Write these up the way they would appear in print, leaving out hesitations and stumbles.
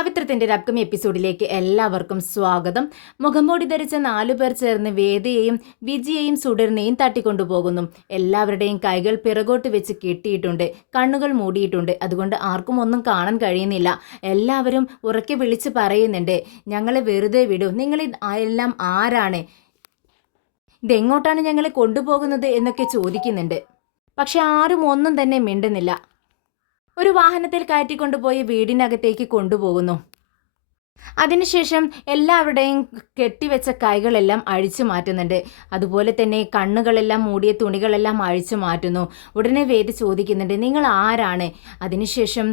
സാവിത്രത്തിന്റെ ഒരു അപ്കമിങ് എപ്പിസോഡിലേക്ക് എല്ലാവർക്കും സ്വാഗതം. മുഖംമൂടി ധരിച്ച 4 പേർ ചേർന്ന് വേദയെയും വിജിയെയും സുഡറിനെയും തട്ടിക്കൊണ്ടുപോകുന്നു. എല്ലാവരുടെയും കൈകൾ പിറകോട്ട് വെച്ച് കെട്ടിയിട്ടുണ്ട്, കണ്ണുകൾ മൂടിയിട്ടുണ്ട്. അതുകൊണ്ട് ആർക്കും ഒന്നും കാണാൻ കഴിയുന്നില്ല. എല്ലാവരും ഉറക്കെ വിളിച്ച് പറയുന്നുണ്ട്, ഞങ്ങളെ വെറുതെ വിടൂ, നിങ്ങൾ എല്ലാം ആരാണ്, ഇതെങ്ങോട്ടാണ് ഞങ്ങളെ കൊണ്ടുപോകുന്നത് എന്നൊക്കെ ചോദിക്കുന്നുണ്ട്. പക്ഷെ ആരും ഒന്നും തന്നെ മിണ്ടുന്നില്ല. ഒരു വാഹനത്തിൽ കയറ്റിക്കൊണ്ടുപോയി വീടിനകത്തേക്ക് കൊണ്ടുപോകുന്നു. അതിനുശേഷം എല്ലാവരുടെയും കെട്ടിവെച്ച കൈകളെല്ലാം അഴിച്ചു മാറ്റുന്നുണ്ട്. അതുപോലെ തന്നെ കണ്ണുകളെല്ലാം മൂടിയ തുണികളെല്ലാം അഴിച്ചു മാറ്റുന്നു. ഉടനെ വേദി ചോദിക്കുന്നുണ്ട്, നിങ്ങൾ ആരാണ്? അതിനുശേഷം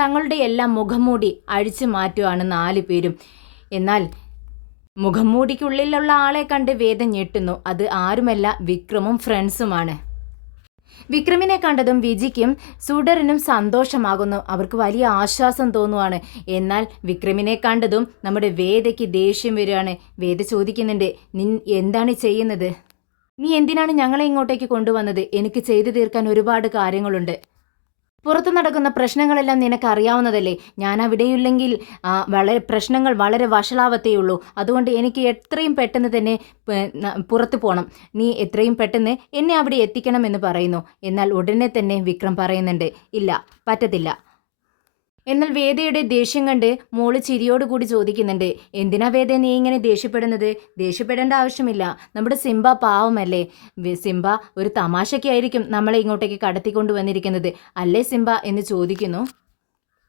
തങ്ങളുടെ എല്ലാം മുഖംമൂടി അഴിച്ചു മാറ്റുകയാണ് 4 പേരും. എന്നാൽ മുഖംമൂടിക്കുള്ളിലുള്ള ആളെ കണ്ട് വേദ ഞെട്ടുന്നു. അത് ആരുമല്ല, വിക്രമും ഫ്രണ്ട്സുമാണ്. വിക്രമിനെ കണ്ടതും വിജിക്കും സുഡറിനും സന്തോഷമാകുന്നു. അവർക്ക് വലിയ ആശ്വാസം തോന്നുവാണ്. എന്നാൽ വിക്രമിനെ കണ്ടതും നമ്മുടെ വേദയ്ക്ക് ദേഷ്യം വരികയാണ്. വേദ ചോദിക്കുന്നുണ്ട്, നീ എന്താണ് ചെയ്യുന്നത്? നീ എന്തിനാണ് ഞങ്ങളെ ഇങ്ങോട്ടേക്ക് കൊണ്ടുവന്നത്? എനിക്ക് ചെയ്തു തീർക്കാൻ ഒരുപാട് കാര്യങ്ങളുണ്ട്. പുറത്തു നടക്കുന്ന പ്രശ്നങ്ങളെല്ലാം നിനക്കറിയാവുന്നതല്ലേ? ഞാൻ അവിടെയില്ലെങ്കിൽ പ്രശ്നങ്ങൾ വളരെ വഷളാവത്തേയുള്ളൂ. അതുകൊണ്ട് എനിക്ക് എത്രയും പെട്ടെന്ന് തന്നെ പുറത്തു പോകണം. നീ എത്രയും പെട്ടെന്ന് എന്നെ അവിടെ എത്തിക്കണമെന്ന് പറയുന്നു. എന്നാൽ ഉടനെ തന്നെ വിക്രം പറയുന്നുണ്ട്, ഇല്ല, പറ്റത്തില്ല. എന്നാൽ വേദയുടെ ദേഷ്യം കണ്ട് മോള് ചിരിയോടുകൂടി ചോദിക്കുന്നുണ്ട്, എന്തിനാ വേദ നീ ഇങ്ങനെ ദേഷ്യപ്പെടുന്നത്? ദേഷ്യപ്പെടേണ്ട ആവശ്യമില്ല. നമ്മുടെ സിംബ പാവമല്ലേ? സിംബ ഒരു തമാശയ്ക്കായിരിക്കും നമ്മളെ ഇങ്ങോട്ടേക്ക് കടത്തിക്കൊണ്ടു വന്നിരിക്കുന്നത്, അല്ലേ സിംബ എന്ന് ചോദിക്കുന്നു.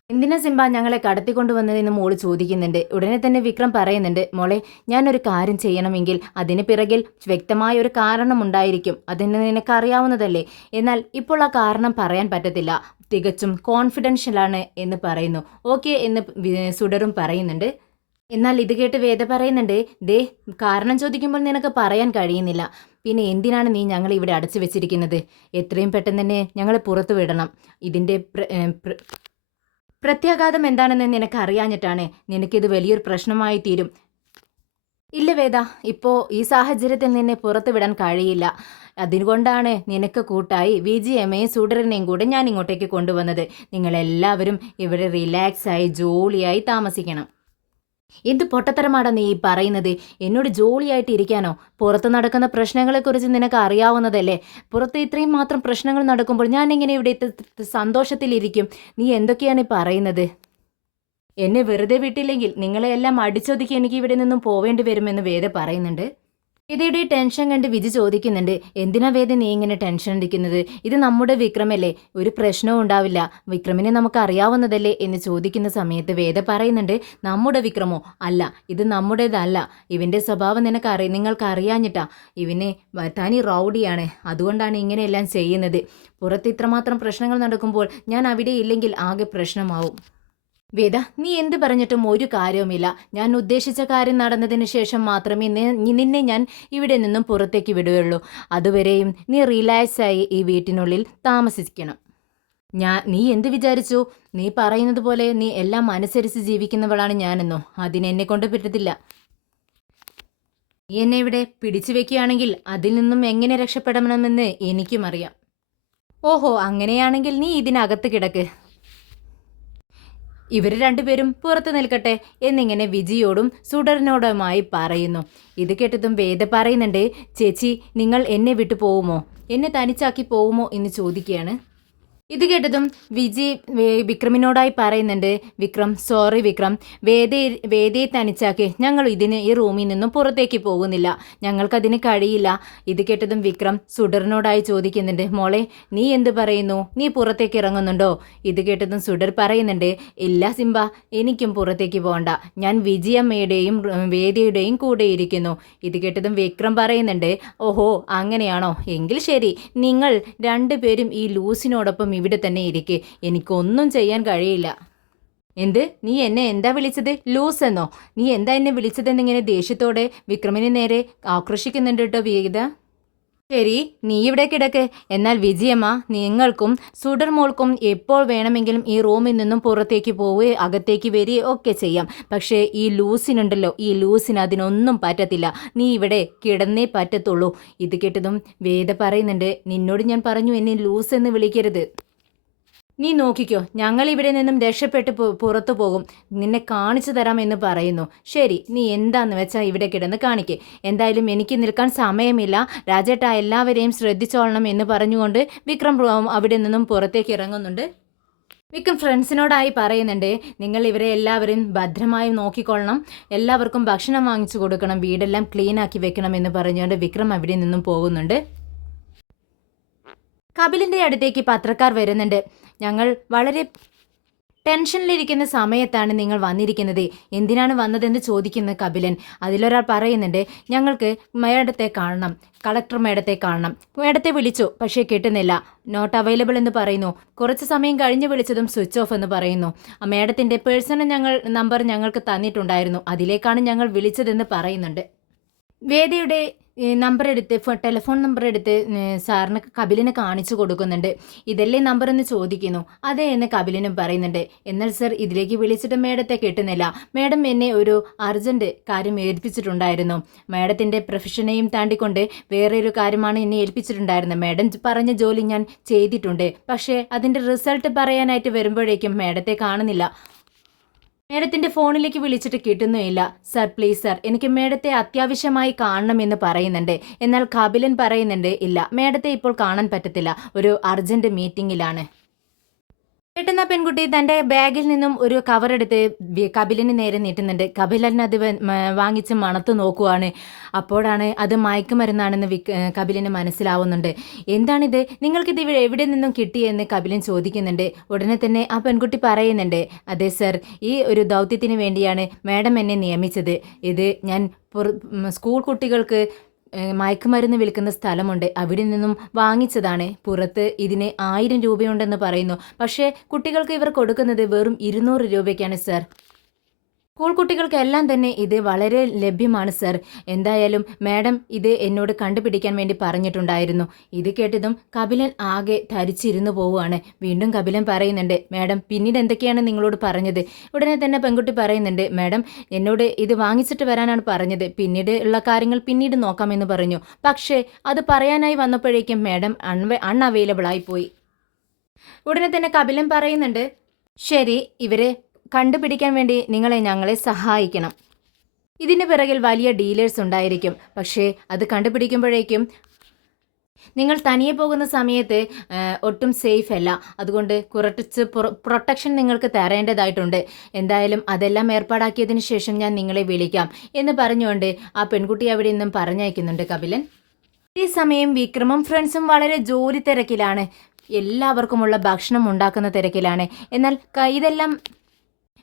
എന്തിനാ സിംബ ഞങ്ങളെ കടത്തിക്കൊണ്ടുവന്നതെന്ന് മോള് ചോദിക്കുന്നുണ്ട്. ഉടനെ തന്നെ വിക്രം പറയുന്നുണ്ട്, മോളെ, ഞാനൊരു കാര്യം ചെയ്യണമെങ്കിൽ അതിന് പിറകിൽ വ്യക്തമായ ഒരു കാരണം ഉണ്ടായിരിക്കും. അതിന് നിനക്കറിയാവുന്നതല്ലേ? എന്നാൽ ഇപ്പോൾ ആ കാരണം പറയാൻ പറ്റത്തില്ല, തികച്ചും കോൺഫിഡൻഷ്യലാണ് എന്ന് പറയുന്നു. ഓക്കെ എന്ന് സുഡറും പറയുന്നുണ്ട്. എന്നാൽ ഇത് കേട്ട് വേദ പറയുന്നുണ്ട്, ദേ, കാരണം ചോദിക്കുമ്പോൾ നിനക്ക് പറയാൻ കഴിയുന്നില്ല. പിന്നെ എന്തിനാണ് നീ ഞങ്ങളെ ഇവിടെ അടച്ചു വെച്ചിരിക്കുന്നത്? എത്രയും പെട്ടെന്ന് തന്നെ ഞങ്ങളെ പുറത്തു വിടണം. ഇതിൻ്റെ പ്രത്യാഘാതം എന്താണെന്ന് നിനക്ക് അറിയാഞ്ഞിട്ടാണ്. നിനക്കിത് വലിയൊരു പ്രശ്നമായി തീരും. ഇല്ല വേദ, ഇപ്പോൾ ഈ സാഹചര്യത്തിൽ നിന്നെ പുറത്തു വിടാൻ കഴിയില്ല. അതുകൊണ്ടാണ് നിനക്ക് കൂട്ടായി വിജിഎമ്മയും സുഡറിനെയും കൂടെ ഞാൻ ഇങ്ങോട്ടേക്ക് കൊണ്ടുവന്നത്. നിങ്ങളെല്ലാവരും ഇവിടെ റിലാക്സായി ജോളിയായി താമസിക്കണം. എന്ത് പൊട്ടത്തരമാടാ നീ പറയുന്നത്? എന്നോട് ജോളിയായിട്ട് ഇരിക്കാനോ? പുറത്ത് നടക്കുന്ന പ്രശ്നങ്ങളെക്കുറിച്ച് നിനക്ക് അറിയാവുന്നതല്ലേ? പുറത്ത് ഇത്രയും മാത്രം പ്രശ്നങ്ങൾ നടക്കുമ്പോൾ ഞാൻ എങ്ങനെ ഇവിടെ സന്തോഷത്തിലിരിക്കും? നീ എന്തൊക്കെയാണ് പറയുന്നത്? എന്നെ വെറുതെ വിട്ടില്ലെങ്കിൽ നിങ്ങളെല്ലാം അടിച്ചൊതുക്കി എനിക്ക് ഇവിടെ നിന്നും പോവേണ്ടി വരുമെന്ന് വേദ പറയുന്നുണ്ട്. വേദയുടെ ടെൻഷൻ കണ്ട് വിജി ചോദിക്കുന്നുണ്ട്, എന്തിനാ വേദ നീ ഇങ്ങനെ ടെൻഷൻ അടിക്കുന്നത്? ഇത് നമ്മുടെ വിക്രമല്ലേ, ഒരു പ്രശ്നവും ഉണ്ടാവില്ല. വിക്രമിനെ നമുക്ക് അറിയാവുന്നതല്ലേ എന്ന് ചോദിക്കുന്ന സമയത്ത് വേദ പറയുന്നുണ്ട്, നമ്മുടെ വിക്രമോ? അല്ല, ഇത് നമ്മുടേതല്ല. ഇവൻ്റെ സ്വഭാവം നിങ്ങൾക്ക് അറിയാഞ്ഞിട്ടാ. ഇവനെ തനി റൗഡിയാണ്, അതുകൊണ്ടാണ് ഇങ്ങനെയെല്ലാം ചെയ്യുന്നത്. പുറത്ത് ഇത്രമാത്രം പ്രശ്നങ്ങൾ നടക്കുമ്പോൾ ഞാൻ അവിടെ ഇല്ലെങ്കിൽ ആകെ പ്രശ്നമാവും. വേദ, നീ എന്ത് പറഞ്ഞിട്ടും ഒരു കാര്യവുമില്ല. ഞാൻ ഉദ്ദേശിച്ച കാര്യം നടന്നതിന് ശേഷം മാത്രമേ നിന്നെ ഞാൻ ഇവിടെ നിന്നും പുറത്തേക്ക് വിടുകയുള്ളൂ. അതുവരെയും നീ റിലാക്സായി ഈ വീട്ടിനുള്ളിൽ താമസിക്കണം. നീ എന്ത് വിചാരിച്ചു? നീ പറയുന്നത് പോലെ നീ എല്ലാം അനുസരിച്ച് ജീവിക്കുന്നവളാണ് ഞാനെന്നോ? അതിനെന്നെ കൊണ്ട് പറ്റത്തില്ല. നീ എന്നെ ഇവിടെ പിടിച്ചു വെക്കുകയാണെങ്കിൽ അതിൽ നിന്നും എങ്ങനെ രക്ഷപ്പെടണമെന്ന് എനിക്കും അറിയാം. ഓഹോ, അങ്ങനെയാണെങ്കിൽ നീ ഇതിനകത്ത് കിടക്ക്. ഇവർ രണ്ടുപേരും പുറത്തു നിൽക്കട്ടെ എന്നിങ്ങനെ വിജിയോടും സുഡറിനോടുമായി പറയുന്നു. ഇത് കേട്ടതും വേദ പറയുന്നുണ്ട്, ചേച്ചി, നിങ്ങൾ എന്നെ വിട്ടു പോവുമോ? എന്നെ തനിച്ചാക്കി പോവുമോ എന്ന് ചോദിക്കുകയാണ്. ഇത് കേട്ടതും വിജി വിക്രമിനോടായി പറയുന്നുണ്ട്, വിക്രം, സോറി വിക്രം, വേദയെ തനിച്ചാക്കി ഞങ്ങൾ ഈ റൂമിൽ നിന്നും പുറത്തേക്ക് പോകുന്നില്ല. ഞങ്ങൾക്കതിന് കഴിയില്ല. ഇത് കേട്ടതും വിക്രം സുഡറിനോടായി ചോദിക്കുന്നുണ്ട്, മോളെ, നീ എന്ത് പറയുന്നു? നീ പുറത്തേക്ക് ഇറങ്ങുന്നുണ്ടോ? ഇത് കേട്ടതും സുഡർ പറയുന്നുണ്ട്, ഇല്ല സിംബ, എനിക്കും പുറത്തേക്ക് പോകണ്ട. ഞാൻ വിജയമ്മയുടെയും വേദയുടെയും കൂടെ ഇരിക്കുന്നു. ഇത് കേട്ടതും വിക്രം പറയുന്നുണ്ട്, ഓഹോ, അങ്ങനെയാണോ? എങ്കിൽ ശരി, നിങ്ങൾ രണ്ടുപേരും ഈ ലൂസിനോടൊപ്പം ഇവിടെ തന്നെ ഇരിക്കെ. എനിക്കൊന്നും ചെയ്യാൻ കഴിയില്ല. എന്ത്? നീ എന്നെ എന്താ വിളിച്ചത്? ലൂസ് എന്നോ? നീ എന്താ എന്നെ വിളിച്ചതെന്നിങ്ങനെ ദേഷ്യത്തോടെ വിക്രമിന് നേരെ ആക്രോശിക്കുന്നുണ്ട് കേട്ടോ വേദ. ശരി, നീ ഇവിടെ കിടക്ക്. എന്നാൽ വിജയമ്മ, നിങ്ങൾക്കും സുഡർ മോൾക്കും എപ്പോൾ വേണമെങ്കിലും ഈ റൂമിൽ നിന്നും പുറത്തേക്ക് പോവുകയോ അകത്തേക്ക് വരികയോ ഒക്കെ ചെയ്യാം. പക്ഷേ ഈ ലൂസിനുണ്ടല്ലോ, ഈ ലൂസിന് അതിനൊന്നും പറ്റത്തില്ല. നീ ഇവിടെ കിടന്നേ പറ്റത്തുള്ളൂ. ഇത് കേട്ടതും വേദ പറയുന്നുണ്ട്, നിന്നോട് ഞാൻ പറഞ്ഞു എന്നെ ലൂസ് എന്ന് വിളിക്കരുത്. നീ നോക്കിക്കോ, ഞങ്ങൾ ഇവിടെ നിന്നും രക്ഷപ്പെട്ട് പുറത്തു പോകും, നിന്നെ കാണിച്ചു തരാമെന്ന് പറയുന്നു. ശരി, നീ എന്താന്ന് വെച്ചാൽ ഇവിടെ കിടന്ന് കാണിക്കേ. എന്തായാലും എനിക്ക് നിൽക്കാൻ സമയമില്ല, രാജേട്ട എല്ലാവരെയും ശ്രദ്ധിച്ചോളണം എന്ന് പറഞ്ഞുകൊണ്ട് വിക്രം അവിടെ നിന്നും പുറത്തേക്ക് ഇറങ്ങുന്നുണ്ട്. വിക്രം ഫ്രണ്ട്സിനോടായി പറയുന്നുണ്ട്, നിങ്ങൾ ഇവരെ എല്ലാവരും ഭദ്രമായി നോക്കിക്കൊള്ളണം, എല്ലാവർക്കും ഭക്ഷണം വാങ്ങിച്ചു കൊടുക്കണം, വീടെല്ലാം ക്ലീൻ ആക്കി വെക്കണം എന്ന് പറഞ്ഞുകൊണ്ട് വിക്രം അവിടെ നിന്നും പോകുന്നുണ്ട്. കപിലിൻ്റെ അടുത്തേക്ക് പത്രക്കാർ വരുന്നുണ്ട്. ഞങ്ങൾ വളരെ ടെൻഷനിലിരിക്കുന്ന സമയത്താണ് നിങ്ങൾ വന്നിരിക്കുന്നത്, എന്തിനാണ് വന്നതെന്ന് ചോദിക്കുന്ന കപിലൻ. അതിലൊരാൾ പറയുന്നുണ്ട്, ഞങ്ങൾക്ക് മേഡത്തെ കാണണം, കളക്ടർ മേഡത്തെ കാണണം. മേഡത്തെ വിളിച്ചു, പക്ഷേ കിട്ടുന്നില്ല, നോട്ട് അവൈലബിൾ എന്ന് പറയുന്നു. കുറച്ച് സമയം കഴിഞ്ഞ് വിളിച്ചതും സ്വിച്ച് ഓഫ് എന്ന് പറയുന്നു. മേഡത്തിൻ്റെ പേഴ്സണൽ നമ്പർ ഞങ്ങൾക്ക് തന്നിട്ടുണ്ടായിരുന്നു, അതിലേക്കാണ് ഞങ്ങൾ വിളിച്ചതെന്ന് പറയുന്നുണ്ട്. വേദിയുടെ നമ്പർ എടുത്ത് ടെലിഫോൺ നമ്പർ എടുത്ത് സാറിന് കപിലിന് കാണിച്ചു കൊടുക്കുന്നുണ്ട്. ഇതല്ലേ നമ്പർ എന്ന് ചോദിക്കുന്നു. അതെ എന്ന് കപിലിനും പറയുന്നുണ്ട്. എന്നാൽ സർ, ഇതിലേക്ക് വിളിച്ചിട്ട് മേഡത്തെ കിട്ടുന്നില്ല, മേഡം എന്നെ ഒരു അർജൻറ്റ് കാര്യം ഏൽപ്പിച്ചിട്ടുണ്ടായിരുന്നു, മേഡത്തിൻ്റെ പ്രൊഫഷനെയും താണ്ടിക്കൊണ്ട് വേറൊരു കാര്യമാണ് എന്നെ ഏൽപ്പിച്ചിട്ടുണ്ടായിരുന്നത്, മേഡം പറഞ്ഞ ജോലി ഞാൻ ചെയ്തിട്ടുണ്ട്, പക്ഷേ അതിൻ്റെ റിസൾട്ട് പറയാനായിട്ട് വരുമ്പോഴേക്കും മേഡത്തെ കാണുന്നില്ല, മേഡത്തിൻ്റെ ഫോണിലേക്ക് വിളിച്ചിട്ട് കിട്ടുന്നുമില്ല. സർ പ്ലീസ് സർ, എനിക്ക് മേഡത്തെ അത്യാവശ്യമായി കാണണമെന്ന് പറയുന്നുണ്ട്. എന്നാൽ കപിലൻ പറയുന്നുണ്ട്, ഇല്ല, മേഡത്തെ ഇപ്പോൾ കാണാൻ പറ്റത്തില്ല, ഒരു അർജൻറ്റ് മീറ്റിങ്ങിലാണ്. പെട്ടെന്ന് പെൺകുട്ടി തൻ്റെ ബാഗിൽ നിന്നും ഒരു കവർ എടുത്ത് കപിലിന് നേരെ നീട്ടുന്നുണ്ട്. കപിലൻ അത് വാങ്ങിച്ച് മണത്ത് നോക്കുവാണ്. അപ്പോഴാണ് അത് മയക്കുമരുന്നാണെന്ന് കപിലിന് മനസ്സിലാവുന്നുണ്ട്. എന്താണിത്, നിങ്ങൾക്കിത് എവിടെ നിന്നും കിട്ടിയെന്ന് കപിലൻ ചോദിക്കുന്നുണ്ട്. ഉടനെ തന്നെ ആ പെൺകുട്ടി പറയുന്നുണ്ട്, അതെ സർ, ഈ ഒരു ദൗത്യത്തിന് വേണ്ടിയാണ് മാഡം എന്നെ നിയമിച്ചത്. ഇത് ഞാൻ സ്കൂൾ കുട്ടികൾക്ക് മയക്കുമരുന്ന് വിൽക്കുന്ന സ്ഥലമുണ്ട്, അവിടെ നിന്നും വാങ്ങിച്ചതാണ്. പുറത്ത് ഇതിന് 1000 രൂപയുണ്ടെന്ന് പറയുന്നു, പക്ഷേ കുട്ടികൾക്ക് ഇവർ കൊടുക്കുന്നത് വെറും 200 രൂപയ്ക്കാണ് സർ. സ്കൂൾ കുട്ടികൾക്കെല്ലാം തന്നെ ഇത് വളരെ ലഭ്യമാണ് സർ. എന്തായാലും മാഡം ഇത് എന്നോട് കണ്ടുപിടിക്കാൻ വേണ്ടി പറഞ്ഞിട്ടുണ്ടായിരുന്നു. ഇത് കേട്ടതും കപിലൻ ആകെ ധരിച്ചിരുന്നു പോവുകയാണ്. വീണ്ടും കപിലൻ പറയുന്നുണ്ട്, മാഡം പിന്നീട് എന്തൊക്കെയാണ് നിങ്ങളോട് പറഞ്ഞത്? ഉടനെ തന്നെ പെൺകുട്ടി പറയുന്നുണ്ട്, മാഡം എന്നോട് ഇത് വാങ്ങിച്ചിട്ട് വരാനാണ് പറഞ്ഞത്, പിന്നീട് ഉള്ള കാര്യങ്ങൾ പിന്നീട് നോക്കാമെന്ന് പറഞ്ഞു. പക്ഷേ അത് പറയാനായി വന്നപ്പോഴേക്കും മാഡം അൺഅവൈലബിൾ ആയിപ്പോയി. ഉടനെ തന്നെ കപിലൻ പറയുന്നുണ്ട്, ശരി, ഇവരെ കണ്ടുപിടിക്കാൻ വേണ്ടി ഞങ്ങളെ സഹായിക്കണം. ഇതിന് പിറകിൽ വലിയ ഡീലേഴ്സ് ഉണ്ടായിരിക്കും, പക്ഷേ അത് കണ്ടുപിടിക്കുമ്പോഴേക്കും നിങ്ങൾ തനിയെ പോകുന്ന സമയത്ത് ഒട്ടും സേഫ് അല്ല, അതുകൊണ്ട് കുറച്ച് പ്രൊട്ടക്ഷൻ നിങ്ങൾക്ക് തരേണ്ടതായിട്ടുണ്ട്. എന്തായാലും അതെല്ലാം ഏർപ്പാടാക്കിയതിന് ശേഷം ഞാൻ നിങ്ങളെ വിളിക്കാം എന്ന് പറഞ്ഞുകൊണ്ട് ആ പെൺകുട്ടി അവിടെ നിന്നും പറഞ്ഞയക്കുന്നുണ്ട് കപിലൻ. ഈ സമയം വിക്രമും ഫ്രണ്ട്സും വളരെ ജോലി തിരക്കിലാണ്, എല്ലാവർക്കുമുള്ള ഭക്ഷണം ഉണ്ടാക്കുന്ന തിരക്കിലാണ്. എന്നാൽ ഇതെല്ലാം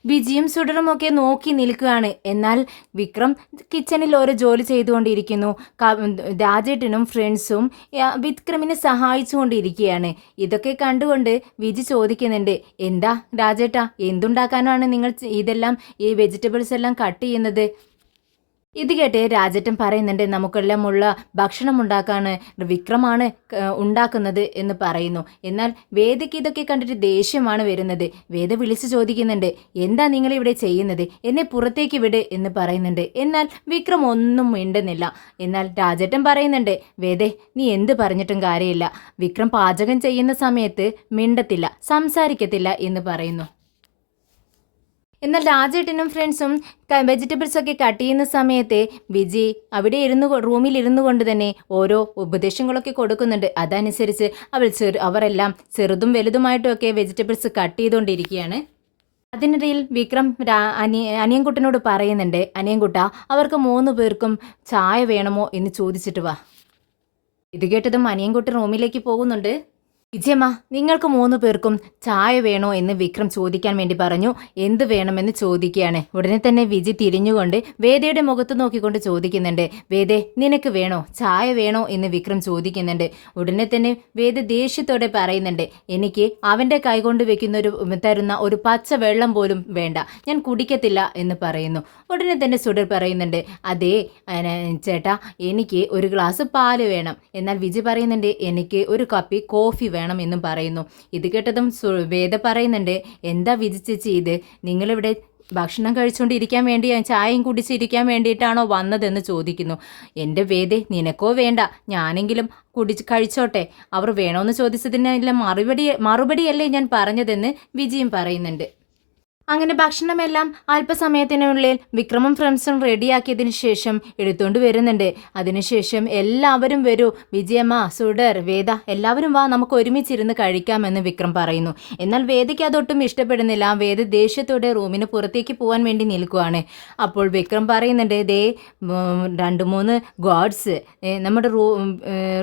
വിജിയും സുഡറും ഒക്കെ നോക്കി നിൽക്കുകയാണ്. എന്നാൽ വിക്രം കിച്ചണിൽ ഓരോ ജോലി ചെയ്തുകൊണ്ടിരിക്കുന്നു. രാജേട്ടനും ഫ്രണ്ട്സും വിക്രമിനെ സഹായിച്ചുകൊണ്ടിരിക്കുകയാണ്. ഇതൊക്കെ കണ്ടുകൊണ്ട് വിജി ചോദിക്കുന്നുണ്ട്, എന്താ രാജേട്ടാ, എന്തുണ്ടാക്കാനാണ് നിങ്ങൾ ഇതെല്ലാം ഈ വെജിറ്റബിൾസ് എല്ലാം കട്ട് ചെയ്യുന്നത്? ഇത് കേട്ട് രാജേട്ടൻ പറയുന്നുണ്ട്, നമുക്കെല്ലാം ഉള്ള ഭക്ഷണം ഉണ്ടാക്കാണ് വിക്രമാണ് ഉണ്ടാക്കുന്നത് എന്ന് പറയുന്നു. എന്നാൽ വേദയ്ക്ക് ഇതൊക്കെ കണ്ടിട്ട് ദേഷ്യമാണ് വരുന്നത്. വേദ വിളിച്ചു ചോദിക്കുന്നുണ്ട്, എന്താ നിങ്ങൾ ഇവിടെ ചെയ്യുന്നത്, എന്നെ പുറത്തേക്ക് വിട് എന്ന് പറയുന്നുണ്ട്. എന്നാൽ വിക്രം ഒന്നും മിണ്ടുന്നില്ല. എന്നാൽ രാജേട്ടൻ പറയുന്നുണ്ട്, വേദേ, നീ എന്ത് പറഞ്ഞിട്ടും കാര്യമില്ല, വിക്രം പാചകം ചെയ്യുന്ന സമയത്ത് മിണ്ടത്തില്ല, സംസാരിക്കത്തില്ല എന്ന് പറയുന്നു. എന്നാൽ രാജേട്ടനും ഫ്രണ്ട്സും വെജിറ്റബിൾസൊക്കെ കട്ട് ചെയ്യുന്ന സമയത്ത് വിജി അവിടെ റൂമിൽ ഇരുന്നു കൊണ്ട് തന്നെ ഓരോ ഉപദേശങ്ങളൊക്കെ കൊടുക്കുന്നുണ്ട്. അതനുസരിച്ച് അവരെല്ലാം ചെറുതും വലുതുമായിട്ടുമൊക്കെ വെജിറ്റബിൾസ് കട്ട് ചെയ്തുകൊണ്ടിരിക്കുകയാണ്. അതിനിടയിൽ വിക്രം അനിയൻകുട്ടനോട് പറയുന്നുണ്ട്, അനിയൻകുട്ട, അവർക്ക് 3 പേർക്കും ചായ വേണമോ എന്ന് ചോദിച്ചിട്ട് വാ. ഇത് കേട്ടതും അനിയൻകുട്ടൻ റൂമിലേക്ക് പോകുന്നുണ്ട്. വിജയമ്മ, നിങ്ങൾക്ക് 3 പേർക്കും ചായ വേണോ എന്ന് വിക്രം ചോദിക്കാൻ വേണ്ടി പറഞ്ഞു. എന്ത് വേണമെന്ന് ചോദിക്കുകയാണ്. ഉടനെ തന്നെ വിജി തിരിഞ്ഞുകൊണ്ട് വേദയുടെ മുഖത്ത് നോക്കിക്കൊണ്ട് ചോദിക്കുന്നുണ്ട്, വേദേ, നിനക്ക് വേണോ, ചായ വേണോ എന്ന് വിക്രം ചോദിക്കുന്നുണ്ട്. ഉടനെ തന്നെ വേദ ദേഷ്യത്തോടെ പറയുന്നുണ്ട്, എനിക്ക് അവൻ്റെ കൈകൊണ്ട് തരുന്ന ഒരു പച്ച വെള്ളം പോലും വേണ്ട, ഞാൻ കുടിക്കത്തില്ല എന്ന് പറയുന്നു. ഉടനെ തന്നെ സുഡർ പറയുന്നുണ്ട്, അതേ ചേട്ടാ, എനിക്ക് ഒരു ഗ്ലാസ് പാല് വേണം. എന്നാൽ വിജി പറയുന്നുണ്ട്, എനിക്ക് ഒരു കപ്പ് കോഫി വേണം എന്നും പറയുന്നു. ഇത് കേട്ടതും വേദ പറയുന്നുണ്ട്, എന്താ വിജി ചേച്ചി ഇത്, നിങ്ങളിവിടെ ഭക്ഷണം കഴിച്ചുകൊണ്ടിരിക്കാൻ വേണ്ടി ചായയും കുടിച്ചിരിക്കാൻ വേണ്ടിയിട്ടാണോ വന്നതെന്ന് ചോദിക്കുന്നു. എൻ്റെ വേദേ, നിനക്കോ വേണ്ട, ഞാനെങ്കിലും കഴിച്ചോട്ടെ. അവർ വേണോന്ന് ചോദിച്ചതിനുള്ള മറുപടിയല്ലേ ഞാൻ പറഞ്ഞതെന്ന് വിജിയും പറയുന്നുണ്ട്. അങ്ങനെ ഭക്ഷണമെല്ലാം അല്പസമയത്തിനുള്ളിൽ വിക്രമും ഫ്രണ്ട്സും റെഡിയാക്കിയതിനു ശേഷം എടുത്തുകൊണ്ട് വരുന്നുണ്ട്. അതിനുശേഷം എല്ലാവരും വരൂ, വിജയമ്മ, സുഡർ, വേദ എല്ലാവരും വാ, നമുക്ക് ഒരുമിച്ചിരുന്ന് കഴിക്കാമെന്ന് വിക്രം പറയുന്നു. എന്നാൽ വേദയ്ക്ക് അതൊട്ടും ഇഷ്ടപ്പെടുന്നില്ല. വേദ ദേഷ്യത്തോടെ റൂമിന് പുറത്തേക്ക് പോകാൻ വേണ്ടി നിൽക്കുവാണ്. അപ്പോൾ വിക്രം പറയുന്നുണ്ട്, ദേ 2-3 ഗോഡ്സ് നമ്മുടെ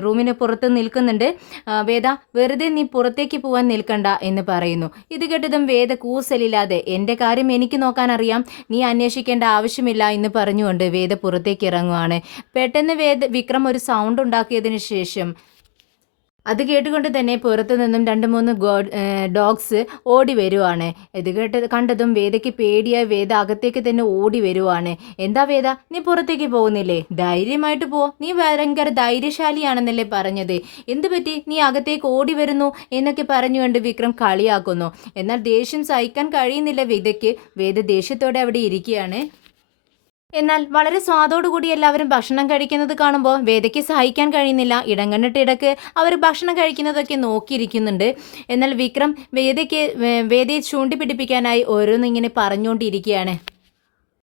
റൂമിന് പുറത്ത് നിൽക്കുന്നുണ്ട്. വേദ, വെറുതെ നീ പുറത്തേക്ക് പോകാൻ നിൽക്കണ്ട എന്ന് പറയുന്നു. ഇത് കേട്ടതും വേദ കൂസലില്ലാതെ, എൻ്റെ കാര്യം എനിക്ക് നോക്കാൻ അറിയാം, നീ അന്വേഷിക്കേണ്ട ആവശ്യമില്ല എന്ന് പറഞ്ഞുകൊണ്ട് വേദ പുറത്തേക്ക് ഇറങ്ങുവാണ്. പെട്ടെന്ന് വിക്രം ഒരു സൗണ്ട് ഉണ്ടാക്കിയതിന് ശേഷം അത് കേട്ടുകൊണ്ട് തന്നെ പുറത്തു നിന്നും 2-3 ഡോഗ്സ് ഓടി വരുവാണ്. ഇത് കണ്ടതും വേദയ്ക്ക് പേടിയായി വേദ അകത്തേക്ക് തന്നെ ഓടി വരുവാണ്. എന്താ വേദ, നീ പുറത്തേക്ക് പോകുന്നില്ലേ? ധൈര്യമായിട്ട് പോ, നീ ഭയങ്കര ധൈര്യശാലിയാണെന്നല്ലേ പറഞ്ഞത്, എന്ത് പറ്റി നീ അകത്തേക്ക് ഓടി വരുന്നു എന്നൊക്കെ പറഞ്ഞുകൊണ്ട് വിക്രം കളിയാക്കുന്നു. എന്നാൽ ദേഷ്യം സഹിക്കാൻ കഴിയുന്നില്ല വേദയ്ക്ക്. വേദ ദേഷ്യത്തോടെ അവിടെ ഇരിക്കുകയാണ്. എന്നാൽ വളരെ സ്വാദോടുകൂടി എല്ലാവരും ഭക്ഷണം കഴിക്കുന്നത് കാണുമ്പോൾ വേദയ്ക്ക് സഹിക്കാൻ കഴിയുന്നില്ല. ഇടം കണ്ടിട്ട് ഇടക്ക് അവർ ഭക്ഷണം കഴിക്കുന്നതൊക്കെ നോക്കിയിരിക്കുന്നുണ്ട്. എന്നാൽ വിക്രം വേദയെ ചൂണ്ടിപ്പിടിപ്പിക്കാനായി ഓരോന്നിങ്ങനെ പറഞ്ഞുകൊണ്ടിരിക്കുകയാണ്.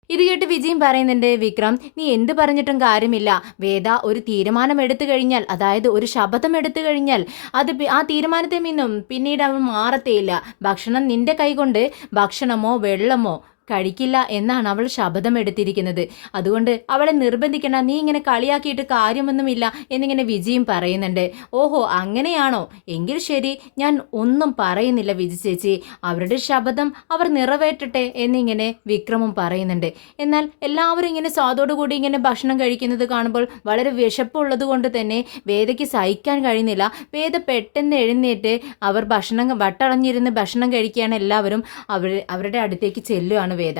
ഇത് കേട്ട് വിജയും പറയുന്നുണ്ട്, വിക്രം, നീ എന്ത് പറഞ്ഞിട്ടും കാര്യമില്ല. വേദ ഒരു തീരുമാനം എടുത്തു കഴിഞ്ഞാൽ, അതായത് ഒരു ശപഥം എടുത്തു കഴിഞ്ഞാൽ ആ തീരുമാനത്തിൽ നിന്നും പിന്നീട് അവൻ മാറത്തേയില്ല. ഭക്ഷണം നിന്റെ കൈകൊണ്ട് ഭക്ഷണമോ വെള്ളമോ കഴിക്കില്ല എന്നാണ് അവൾ ശപഥം എടുത്തിരിക്കുന്നത്. അതുകൊണ്ട് അവളെ നിർബന്ധിക്കണം, നീ ഇങ്ങനെ കളിയാക്കിയിട്ട് കാര്യമൊന്നുമില്ല എന്നിങ്ങനെ വിജയും പറയുന്നുണ്ട്. ഓഹോ, അങ്ങനെയാണോ? എങ്കിൽ ശരി, ഞാൻ ഒന്നും പറയുന്നില്ല വിജി ചേച്ചി, അവരുടെ ശപഥം അവർ നിറവേറ്റട്ടെ എന്നിങ്ങനെ വിക്രമും പറയുന്നുണ്ട്. എന്നാൽ എല്ലാവരും ഇങ്ങനെ സ്വാദോടുകൂടി ഇങ്ങനെ ഭക്ഷണം കഴിക്കുന്നത് കാണുമ്പോൾ വളരെ വിശപ്പുള്ളത് കൊണ്ട് തന്നെ വേദയ്ക്ക് സഹിക്കാൻ കഴിയുന്നില്ല. വേദ പെട്ടെന്ന് എഴുന്നേറ്റ് അവർ വട്ടളഞ്ഞിരുന്ന് ഭക്ഷണം കഴിക്കുകയാണ്. എല്ലാവരും അവരുടെ അടുത്തേക്ക് ചെല്ലുകയാണ് വേദ.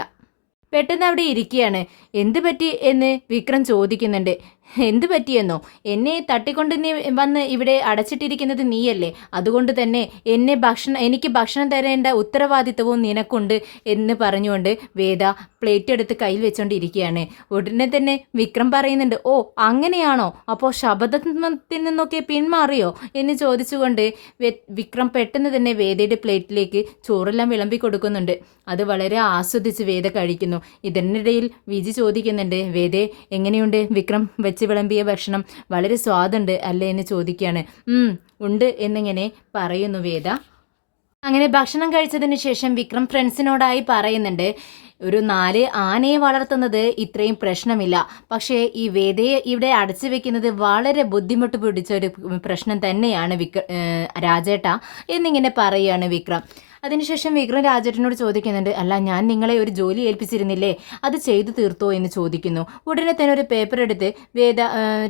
പെട്ടെന്ന് അവിടെ ഇരിക്കുകയാണ്. എന്ത് പറ്റി എന്ന് വിക്രം ചോദിക്കുന്നുണ്ട്. എന്ത് പറ്റിയെന്നോ? എന്നെ തട്ടിക്കൊണ്ട് നീ വന്ന് ഇവിടെ അടച്ചിട്ടിരിക്കുന്നത് നീയല്ലേ, അതുകൊണ്ട് തന്നെ എനിക്ക് ഭക്ഷണം തരേണ്ട ഉത്തരവാദിത്വവും നിനക്കുണ്ട് എന്ന് പറഞ്ഞുകൊണ്ട് വേദ പ്ലേറ്റ് എടുത്ത് കയ്യിൽ വെച്ചുകൊണ്ടിരിക്കുകയാണ്. ഉടനെ തന്നെ വിക്രം പറയുന്നുണ്ട്, ഓ അങ്ങനെയാണോ, അപ്പോൾ ശപഥത്തിൽ നിന്നൊക്കെ പിന്മാറിയോ എന്ന് ചോദിച്ചുകൊണ്ട് വിക്രം പെട്ടെന്ന് തന്നെ വേദയുടെ പ്ലേറ്റിലേക്ക് ചോറെല്ലാം വിളമ്പി കൊടുക്കുന്നുണ്ട്. അത് വളരെ ആസ്വദിച്ച് വേദ കഴിക്കുന്നു. ഇതിനിടയിൽ വിജി ചോദിക്കുന്നുണ്ട്, വേദേ, എങ്ങനെയുണ്ട് വിക്രം വെച്ച് വിളമ്പിയ ഭക്ഷണം? വളരെ സ്വാദുണ്ട് അല്ലേ എന്ന് ചോദിക്കുകയാണ്. ഉണ്ട് എന്നിങ്ങനെ പറയുന്നു വേദ. അങ്ങനെ ഭക്ഷണം കഴിച്ചതിന് ശേഷം വിക്രം ഫ്രണ്ട്സിനോടായി പറയുന്നുണ്ട്, ഒരു 4 ആനയെ വളർത്തുന്നത് ഇത്രയും പ്രശ്നമില്ല, പക്ഷേ ഈ വേദയെ ഇവിടെ അടച്ചു വെക്കുന്നത് വളരെ ബുദ്ധിമുട്ട് പിടിച്ച ഒരു പ്രശ്നം തന്നെയാണ് രാജേട്ട എന്നിങ്ങനെ പറയുകയാണ് വിക്രം. അതിനുശേഷം വിക്രം രാജേട്ടനോട് ചോദിക്കുന്നുണ്ട്, അല്ല ഞാൻ നിങ്ങളെ ഒരു ജോലി ഏൽപ്പിച്ചിരുന്നില്ലേ, അത് ചെയ്തു തീർത്തോ എന്ന് ചോദിക്കുന്നു. ഉടനെ തന്നെ ഒരു പേപ്പർ എടുത്ത്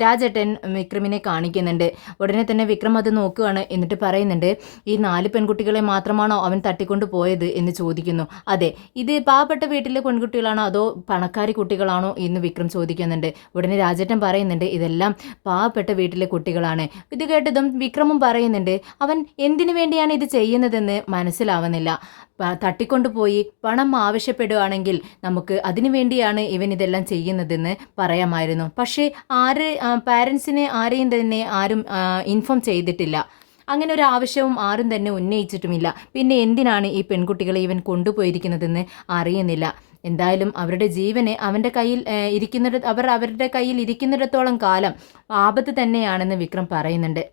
രാജേട്ടൻ വിക്രമിനെ കാണിക്കുന്നുണ്ട്. ഉടനെ തന്നെ വിക്രം അത് നോക്കുകയാണ്. എന്നിട്ട് പറയുന്നുണ്ട്, ഈ 4 പെൺകുട്ടികളെ മാത്രമാണോ അവൻ തട്ടിക്കൊണ്ട് പോയത് എന്ന് ചോദിക്കുന്നു. അതെ, ഇത് പാവപ്പെട്ട വീട്ടിലെ പെൺകുട്ടികളാണോ അതോ പണക്കാരി കുട്ടികളാണോ എന്ന് വിക്രം ചോദിക്കുന്നുണ്ട്. ഉടനെ രാജേട്ടൻ പറയുന്നുണ്ട്, ഇതെല്ലാം പാവപ്പെട്ട വീട്ടിലെ കുട്ടികളാണ്. ഇത് കേട്ടതും വിക്രമും പറയുന്നുണ്ട്, അവൻ എന്തിനു വേണ്ടിയാണ് ഇത് ചെയ്യുന്നതെന്ന് മനസ്സിലാവുന്നില്ല. തട്ടിക്കൊണ്ടുപോയി പണം ആവശ്യപ്പെടുകയാണെങ്കിൽ നമുക്ക് അതിനു വേണ്ടിയാണ് ഇവൻ ഇതെല്ലാം ചെയ്യുന്നതെന്ന് പറയാമായിരുന്നു. പക്ഷേ പാരൻസിനെ ആരെയും തന്നെ ആരും ഇൻഫോം ചെയ്തിട്ടില്ല. അങ്ങനെ ഒരു ആവശ്യവും ആരും തന്നെ ഉന്നയിച്ചിട്ടുമില്ല. പിന്നെ എന്തിനാണ് ഈ പെൺകുട്ടികളെ ഇവൻ കൊണ്ടുപോയിരിക്കുന്നതെന്ന് അറിയുന്നില്ല. എന്തായാലും അവരുടെ ജീവനെ അവരുടെ കയ്യിൽ ഇരിക്കുന്നിടത്തോളം കാലം ആപത്ത് തന്നെയാണെന്ന് വിക്രം പറയുന്നുണ്ട്.